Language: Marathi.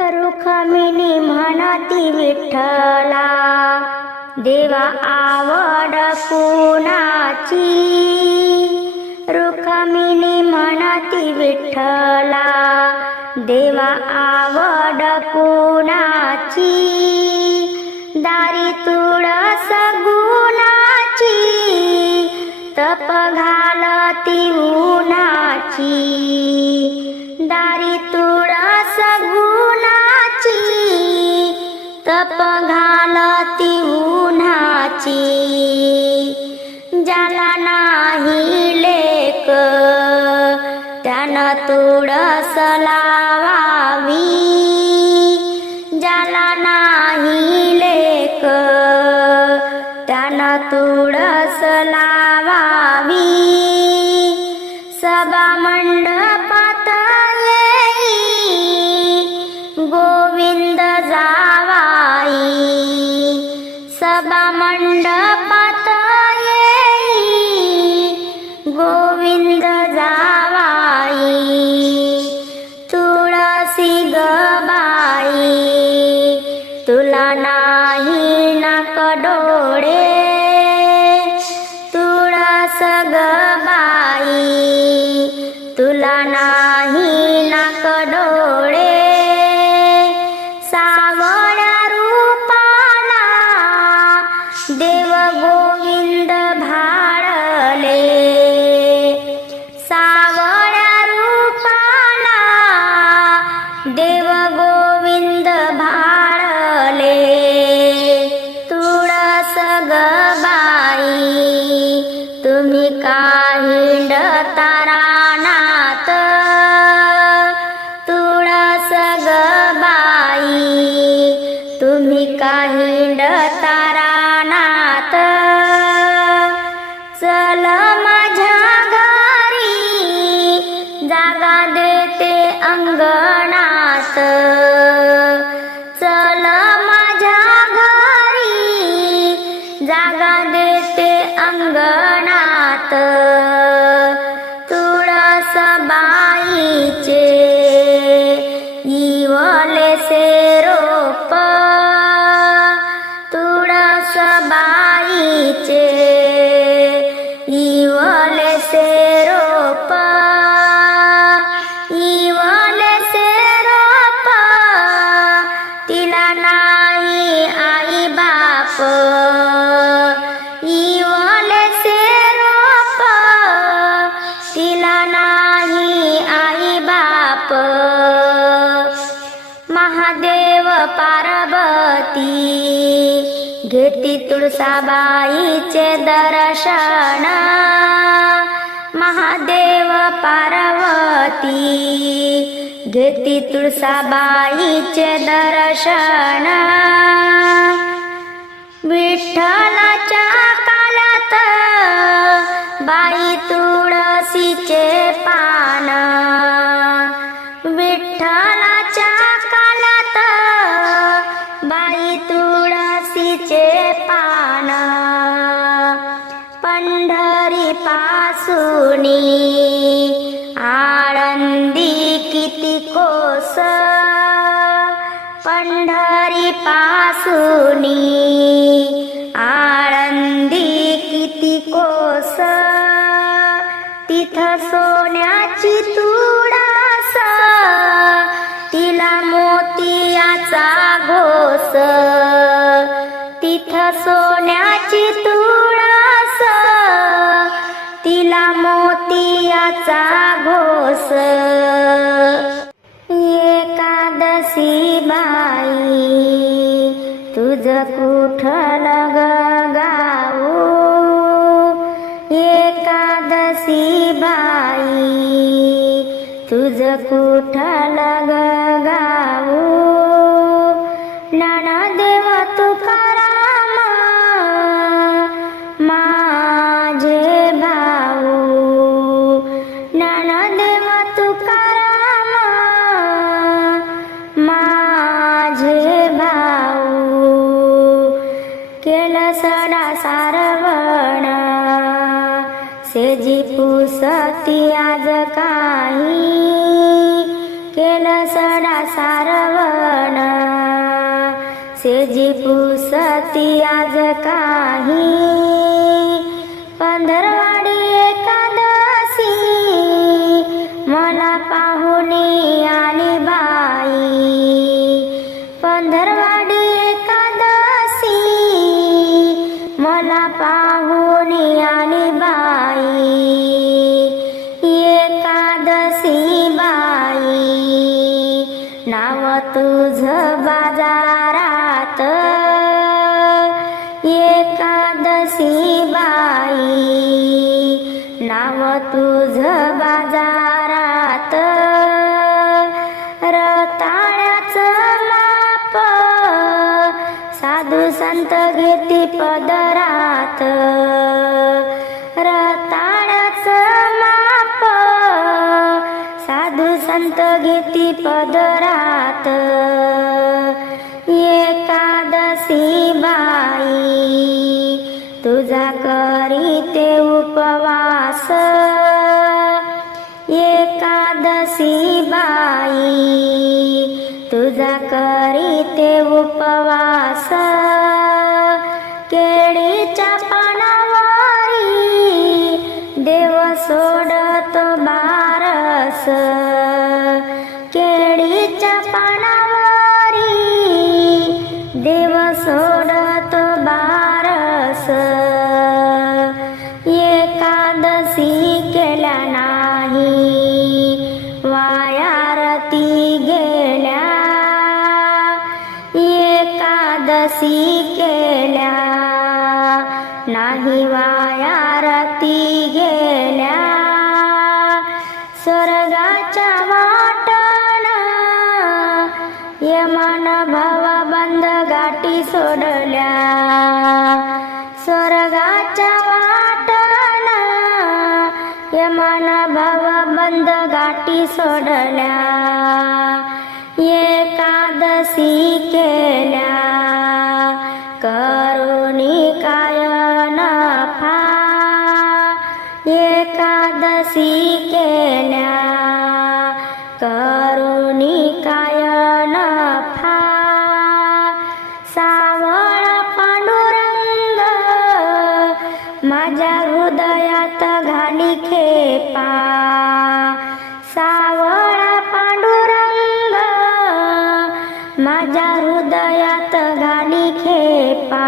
रुखमिणी म्हणती विठ्ठला, देवा आवड कुणाची. रुखमिणी म्हणती विठ्ठला, देवा आवड कुणाची. दारी तुळस गुणाची, तप घालती उन्हाची. दारी तुळस गुणाची, तप घालती उन्हाची. ज्याला नाही लेक, त्यानं तुळस लावावी. ज्याला नाही लेक, त्यानं तुळस लावावी. सभा मंडपात येई, गोविंद जावाई. सभा मंडपात येई, गोविंद जावाई. तुळसी गबाई, तुला नाही नाक डोळे. तुळस गबाई, तुला नाही नाक डोळे. सावळ्या रूपाला देव गोविंद भाळले. सावळ्या रूपाला देव गोविंद भाळले. तुळस गबाई, तुम्ही का हिंडता रानात. तुळस गबाई, तुम्ही का हिंडता रानात. चल माझ्या घरी, जागा देते अंगणात. चल माझ्या घरी, जागा देते अंगणात. तुळस बाईचे इवलेसे रोप. तुळस बाईचे इवलेसे रोप. इवलेसे रोप, तिला नाही आई बाप. इवलेसे रोप, तिला नाही आई बाप. महादेव पार्वती घेती तुळसाबाईचे दर्शन. महादेव पार्वती घेती तुळसाबाईचे दर्शन. विठ्ठलाच्या काल्यात बाई तुळशीचे पान. विठ्ठलाच्या काल्यात बाई तुळशीचे पान. पंढरी पासूनी आळंदी किती कोस. पंढरी पासूनी आळंदी किती कोस. तिथं सोन्याची तुळस, तिला मोतियाचा घोस. तिथं सोन्याची तुळस, तिला मोतियाचा घोस. एकादशी बाई, तुझं कुठलं गाऊ. एकादशी बाई, तुझं कुठलं गाऊ. ज्ञानदेव तुकाराम माझे भाऊ. ज्ञानदेव तुकाराम माझे भाऊ. केलं सडा सारवण, सेजी पुसती आज काही. केलं सडा सारवण सेजी पुसती आज काही पंधरवाडी एकादशी मला पाहुणी आली बाई पंधरवाडी एकादशी मला पाहुणी आली बाई एकादशी बाई नाव तुझं बाजारात एकादशी बाई नाव तुझं बाजारात रताळ्याचं माप साधू संत घेती पदरात रताळ्याचं माप साधू संत घेती पदरात एकादशी बाई तुझा करीते उपवास एकादशी बाई तुझा करीते उपवास केळीच्या पानावरी देव सोडतो बारस केळीच्या पानावरी देव सोडतो बारस एकादशी केल्या नाही वायारती गेल्या एकादशी केल्या नाही वायारती गेल्या स्वर्गाच्या वाटण यमन भव बंद गाठी सोडल्या स्वर्गाच्या वाटण यमन भव बंद गाठी सोडल्या एकादशी केल्या करुणी काय नफा एकादशी केल्या करुणी काय नफा सावळ पांडुरंग माझ्या हृदयात घाली खेपा सावळ पांडुरंग माझ्या हृदयात घाली खेपा